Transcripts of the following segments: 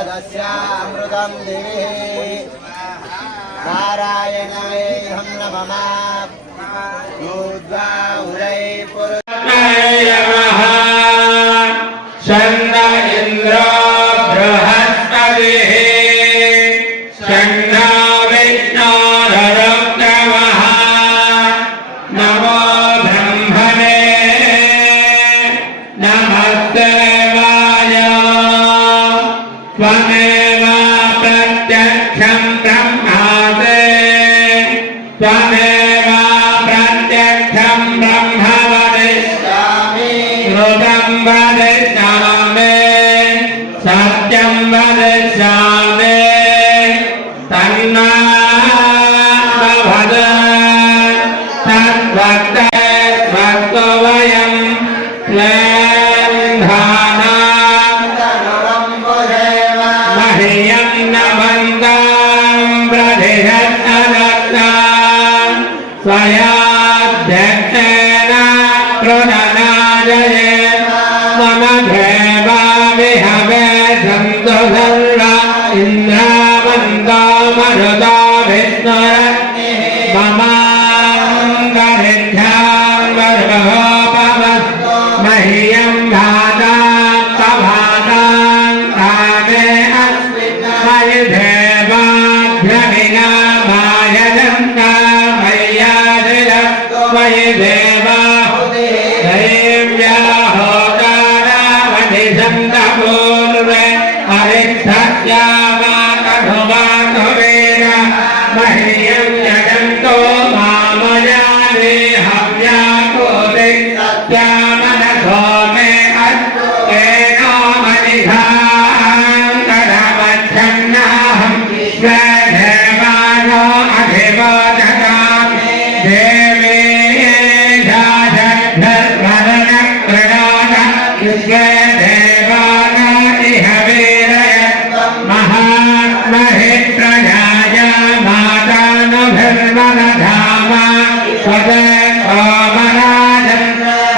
श्रीपादस्यामृतं दिवे नारायणायं नमः योद्वा उरै पुरुषाय शन्न इन्द्रो बृहस्पतिः शन्नो विष्णो रुद्रमः नमो ब्रह्मणे नमस्ते त्वमेव प्रत्यक्षं ब्रह्मासि त्वमेव प्रत्यक्षं ब्रह्म वदिष्यामि श्रुतं वदिष्यामि सत्यं वदिष्यामि तन्नाभवद तद्वक्ते वयं स्वयाध्यक्षेण प्रदनाजये मम देवा विहवे सन्तु सर्व इन्द्रावन्तो मरुतो विष्णुरग्निः ममाङ्गरिभ्यां वर्गोपमस्तु मह्यं भातां तामे मयि देवाभ्यभिनामाय जन्ता मय्यादिरस्तु मयि देवा दैव्याहोतारावधिसन्तपूर्वे हरिष्ठस्यामाकधुमाधुवेन मह्यं यजन्तो मामयानि हव्याकोति सत्यामनसो मे अस्तेनो मनिधां करमच्छन्नाहं विश्वदेवानो अधिवोचकामि देवी धर्मरणकृणोत विश्वदेवानो इह वीरयत् महात्महित्रजाय मातानुभिर्मनधामा स्वदेवमराजन्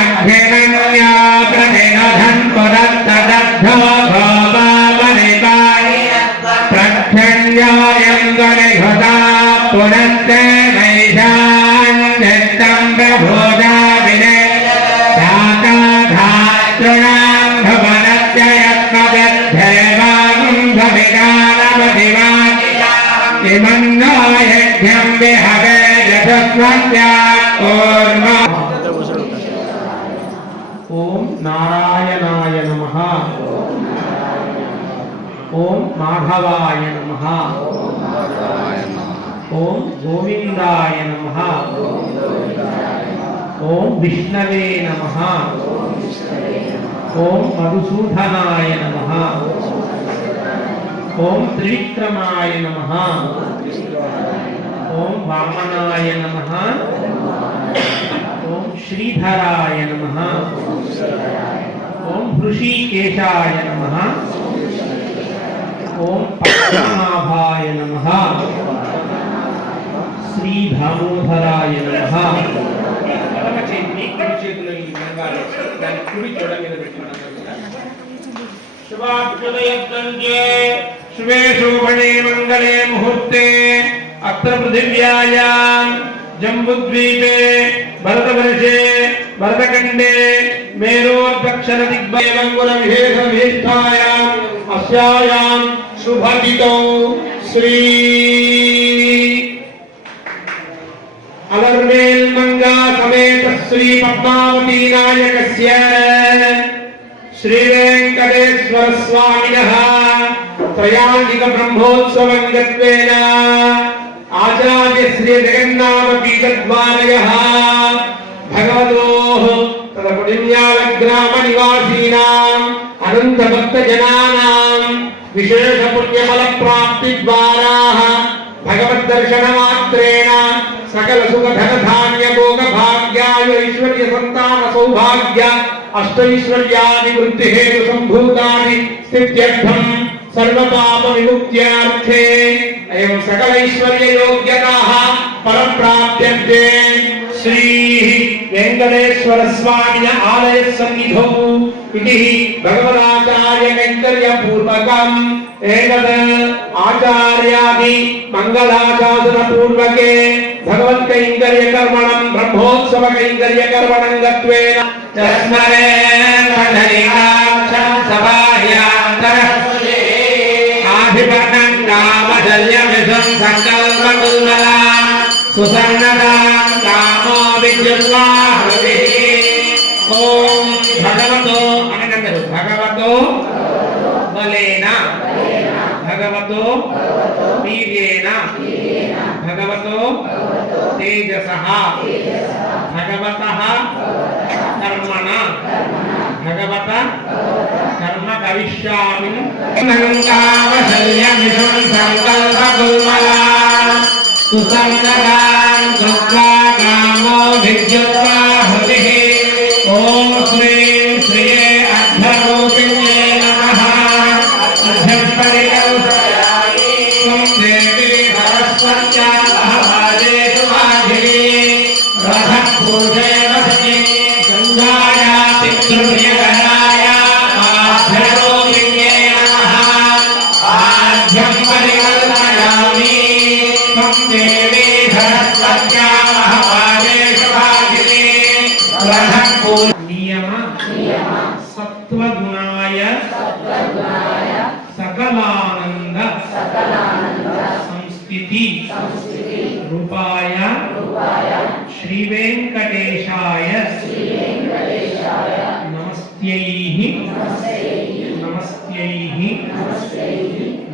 अग्निमन्या प्रतिनधन् पुरस्तदद्धो गोपामनिपाय प्रत्यञ्जोऽयं गणिहृता पुनस्ते वैशान्यत्तं प्रभोजा विने धाताधातॄणां भुवनस्य यत्मदद्धेवानुं भविकानमधिवादिता इमन्नो यज्ञं विहवे यशस्वस्या ऊर्म ओम नारायणाय नमः ओम माधवाय नमः ओम गोविंदाय नमः ओम विष्णवे नमः ओम मधुसूदनाय नमः ओम त्रिविक्रमाय नमः ओम वामनाय नमः ओम श्रीधराय नमः ओम ऋषिकेशाय नमः ओम पद्मनाभाय नमः श्री दामोदराय नमः शुभे शोभने मंगले मुहूर्ते अत्र पृथिव्यायां जम्बुद्वीपे भरतवर्षे भरतखण्डे मेरोर्दक्षिण दिग्भयमङ्गुलविशेषभीष्टायाम् अस्यायां शुभतिथौ श्री अलर्मेल मंगा समेत श्री पद्मावती नायकस्य श्री वेंकटेश्वर स्वामिनः त्रयाणिक ब्रह्मोत्सवं गत्वेन आचार्य श्री जगन्नाथ पीठद्वारयः भगवतोः तदपुण्यग्राम निवासीनाम् अनंत भक्त जनानां विशेष पुण्यफल प्राप्ति द्वारा भगवत् दर्शन मात्रेण सकल सुख धन धान्य भोग भाग्याय ऐश्वर्य संतान सौभाग्य अष्टैश्वर्यादि वृद्धि हेतु संभूतानि स्थित्यर्थं सर्व पाप विमुक्त्यार्थे एवं सकल ऐश्वर्य योग्यताः परप्राप्त्यर्थे श्री वेंकटेश्वर स्वामी आलय सन्निधौ इति भगवदाचार्य कैंकर्य पूर्वकम् एतद् आचार्यादि मंगलाशासन पूर्वके भगवत् कैंकर्य कर्मणं ब्रह्मोत्सव कैंकर्य कर्मणं गत्वेन तस्मरे पठनिकाक्षं सभायान्तरस्ये आधिपतं कामशल्यमिषं संकल्पकुल्मला सुसन्नतां कामो विद्युद्वाहृतिः ओम भगवतो अनंतरु भगवतो बलेन भगवतो वीर्येण भगवतो तेजसः भगवतः कर्मणा भगवता कर्म करिष्यामि कामशल्यमिषं संकल्पकुल्मला सुसन्नतां कृत्वा कामो विद्युद्वाहृतिः ओम श्रीं श्रिये अर्थरूपिण्ये नमः अध्यपरिकल्पयामि त्वं देवी सरस्वत्या महाभागे सुभागिनी पुरुषेण सति गङ्गाया पितृप्रियकराय आभ्यरोपिण्ये नमः आद्यं परिकल्पयामि त्वं देवी सरस्वत्यामहपादेषु भागिनी नियम सत्वगुणाय सकलानंद संस्थिति रूपाय श्री वेंकटेशाय नमस्त्यैः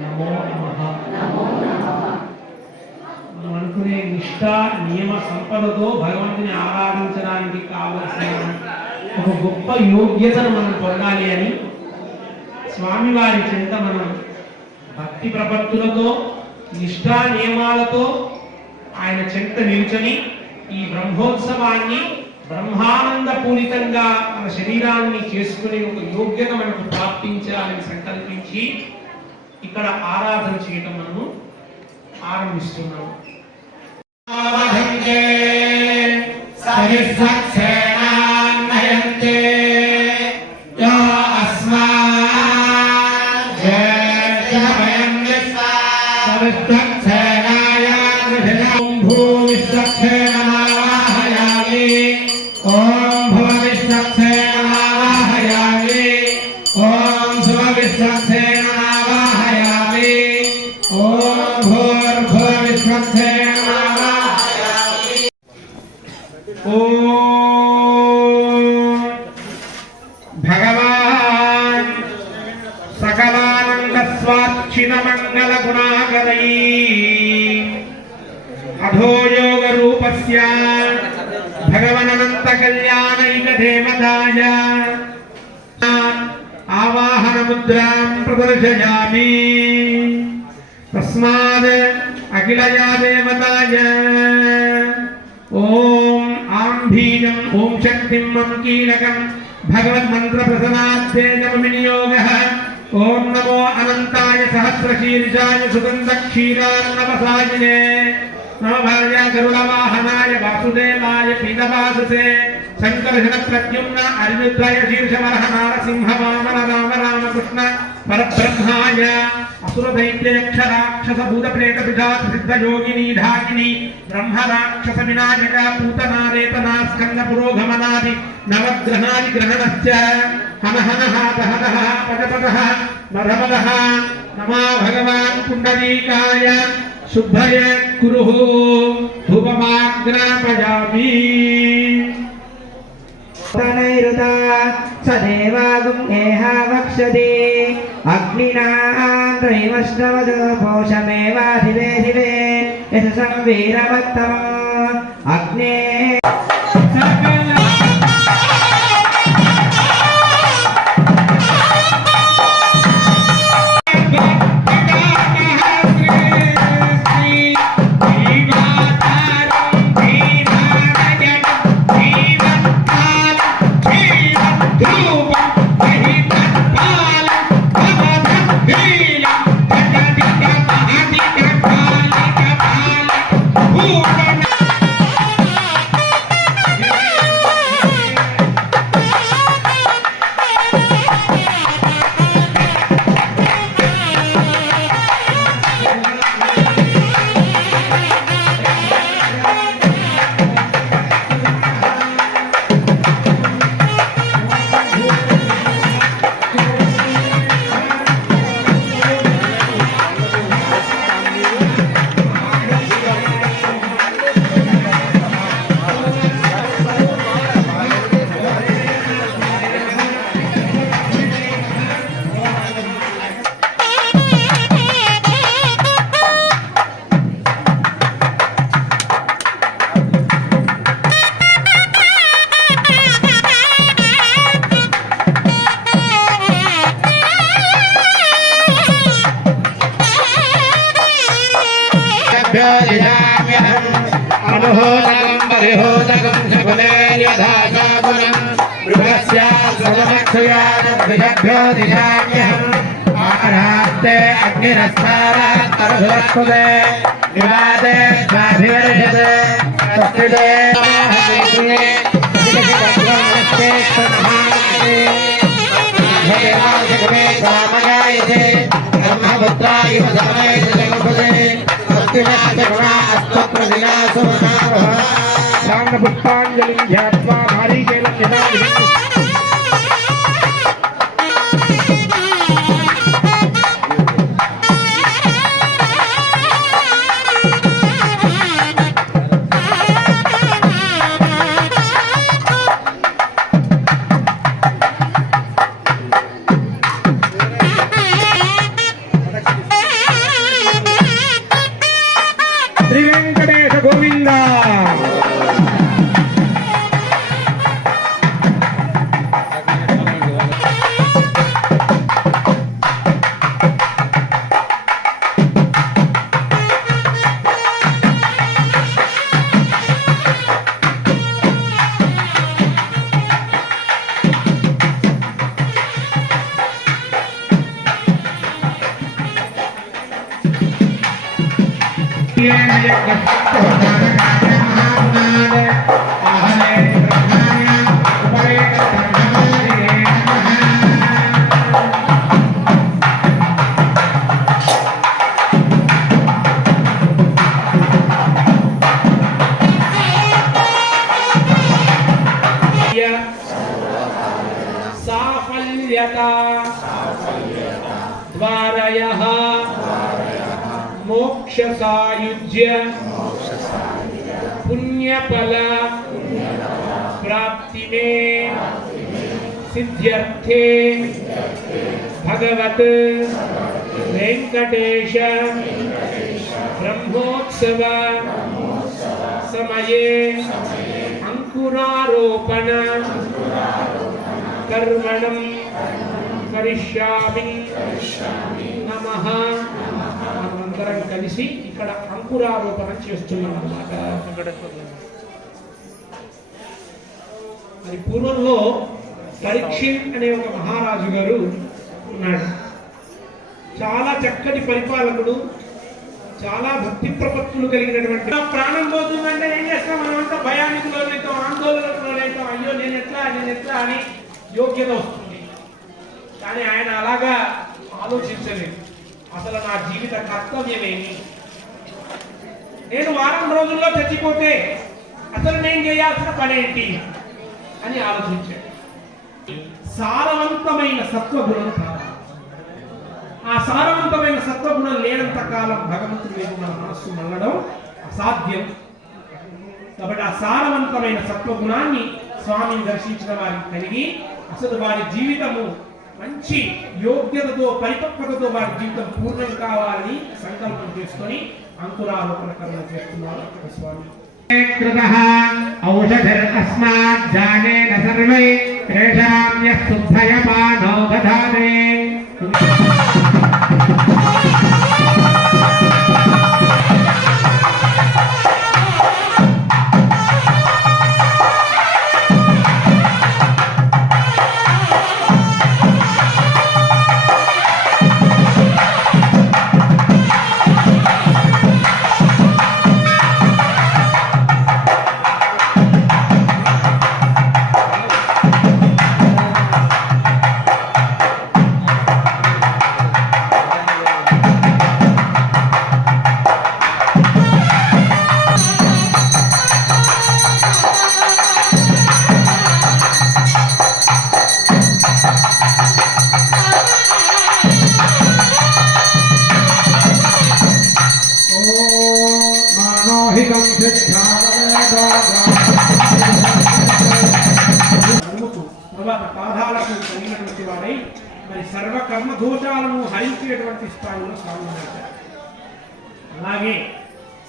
नमो नमः అనుకునే నిష్ఠ నియమ సంపదతో భగవంతుని ఆరాధించడానికి కావలసిన ఒక గొప్ప యోగ్యతను మనం పొందాలి అని స్వామివారి చెంత మనం భక్తి ప్రపత్తులతో నిష్ఠా నియమాలతో ఆయన చెంత నిల్చొని ఈ బ్రహ్మోత్సవాన్ని బ్రహ్మానంద పూరితంగా మన శరీరాన్ని చేసుకునే ఒక యోగ్యత మనకు ప్రాప్తించాలని సంకల్పించి ఇక్కడ ఆరాధన చేయటం మనము ఆరంభిస్తున్నాము. भगवान सकलानंद स्वाक्षिण मंगल गुणाकरई अधो योग रूपस्य भगवनंत कल्याणैक देवताय आवाहन मुद्रां प्रदर्शयामि तस्माद् अखिलया देवताय ओम आं बीजं ओम शक्तिं मम कीलकं भगवन् मंत्र प्रसन्नात्तेजम विनियोगः ओम नमो अनंताय सहस्रशीर्षाय सुगंध क्षीरान्नवसायिने नमो भार्या गरुडवाहनाय वासुदेवाय पीतवाससे शंकरशन प्रद्युम्न अनिरुद्धाय शीर्षवरः नारसिंह वामन राम रामकृष्ण परब्रह्माय असुर दैत्य यक्ष राक्षस भूत प्रेत पिशाच सिद्ध योगिनी धाकिनी ब्रह्म राक्षस विनायक पूतना रेतना स्कंद पुरोगमनादि नवग्रहादि ग्रहणश्च हन हन दहदः पदपदः मधपदः नमो भगवान् पुण्डरीकाय शुद्धये कुरुः धूपमाग्रापयामि तनैरुता सदेवागुं एहा वक्षति अग्निना त्रैवष्णवदो पोषमेवाधिवे धिवे यशसं वीरवत्तमो अग्ने आराते अग्निरस्तारात् अर्धवत्कुले विवादे स्वाभिवर्षते पुष्पांजलि ध्यात्वा नारिकेलं निदानं श्री वेंकटेश गोविंदा द्वारयः मोक्ष सायुज्य पुण्यफल प्राप्ति में सिद्ध्यर्थे भगवत वेंकटेश ब्रह्मोत्सव समये अंकुरारोपण कर्मणं करिष्यामि नमः అందరం కలిసి ఇక్కడ అంకురారోపణ చేస్తున్నాం అన్నమాట. మరి పూర్వంలో పరీక్షిత్ అనే ఒక మహారాజు గారు ఉన్నాడు. చాలా చక్కటి పరిపాలకుడు, చాలా భక్తి ప్రపత్తులు కలిగినటువంటి. ప్రాణం పోతుందంటే ఏం చేస్తాం మనమంతా భయానికి లోనైతాం, ఆందోళనకు లోనైతాం. అయ్యో నేను ఎట్లా అని యోగ్యత వస్తుంది. కానీ ఆయన అలాగా ఆలోచించలేదు. అసలు నా జీవిత కర్తవ్యమేమి, నేను వారం రోజుల్లో చచ్చిపోతే అసలు నేను చేయాల్సిన పనేంటి అని ఆలోచించాడు. సారవంతమైన సత్వగుణం కావాలి. ఆ సారవంతమైన సత్వగుణం లేనంత కాలం భగవంతుడి వైపు మన మనస్సు మళ్ళడం అసాధ్యం. కాబట్టి ఆ సారవంతమైన సత్వగుణాన్ని స్వామిని దర్శించిన వారికి కలిగి అసలు వారి జీవితము మంచి యోగ్యతతో పరిపక్వతతో వారి జీవితం పూర్ణం కావాలని సంకల్పం చేసుకొని అంకురారోపణ కర్మ చేస్తున్నారు స్వామి. ఔషధర్తస్మాత్ జానేన సర్వై త్రేషామ్యస్తుద్ధయమానో దధానే. తర్వాత పాదాలకు కలిగినటువంటి వాడై మరి సర్వ కర్మ దోషాలను హరించేటువంటి స్థాయిలో స్వామి. అలాగే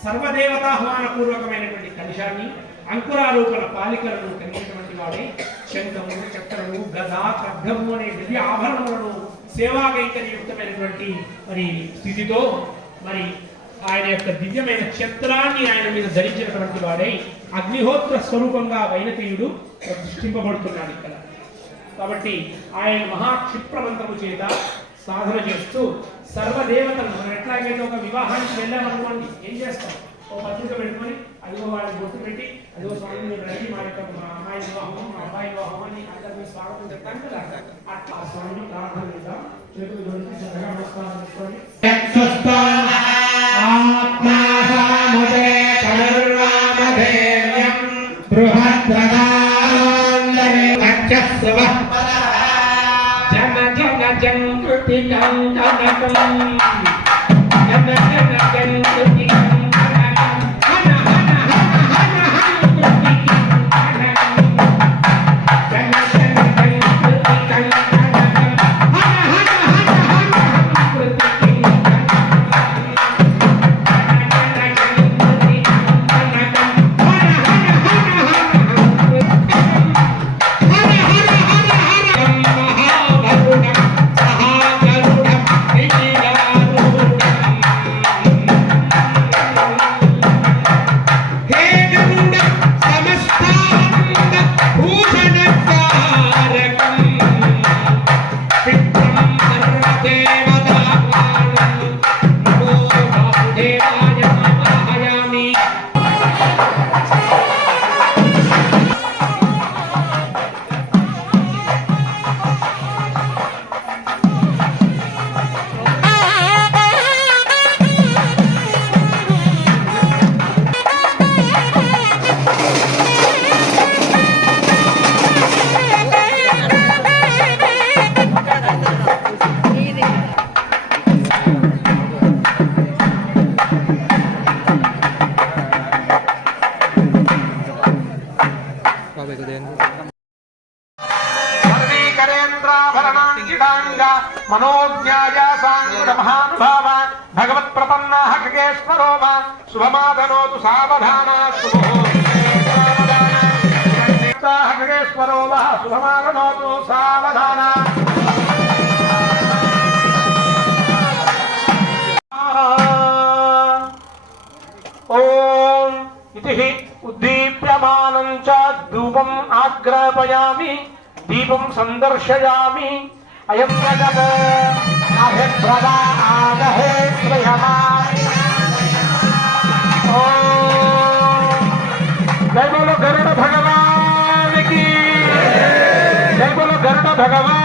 సర్వదేవతాహ్వాన పూర్వకమైనటువంటి కలశాన్ని అంకురారోపణ పాలికలను కలిగినటువంటి వాడై శంఖము, చక్రము, గద, ఖడ్గము అనే దివ్య ఆభరణములను సేవాకైకర్యయుక్తమైనటువంటి మరి స్థితితో మరి ఆయన యొక్క దివ్యమైన క్షేత్రాన్ని ఆయన మీద ధరించినటువంటి వాడై అగ్నిహోత్ర స్వరూపంగా వైనతేయుడు ప్రతిష్ఠింపబడుతున్నాడు ఇక్కడ. కాబట్టి ఆయన మహాక్షిప్రమంత్రము చేత సాధన చేస్తూ సర్వదేవతలను మనం ఎట్లాగైతే ఒక వివాహానికి వెళ్ళామనుకోండి ఏం చేస్తాం, ఓ పత్రిక పెట్టుకొని అదిగో వాళ్ళని గుర్తు పెట్టి అదిగో స్వామి మీరు రండి మా యొక్క మా అమ్మాయి వివాహం మా అబ్బాయి వివాహం అని అందరినీ స్వాగతం చెప్తాను కదా అట్లా ఆ స్వామిని ప్రార్థన చేద్దాం చేతులు జోడించి చక్కగా నమస్కారం చేసుకోండి ఆత్మాసాముదే తనుర్వామధేయం బృహద్రదాందరే అచ్చస్వ జన జన జంకృతికం కనకం జన జన జంకృతికం मनोज्ञायासाङ्गमहानुभाव भगवत्प्रपन्नाः खगेश्वरो वा शुभमादनोतु सावधाना खगेश्वरो वा शुभमादनोतु सावधाना ओम इति उद्दीप्यमानं च धूपम् आग्रापयामि दीपं संदर्शयामि अयं जगत् अभिप्रदा आदहे श्रियमा जय बोलो गरुड़ भगवान की जय बोलो गरुड़ भगवान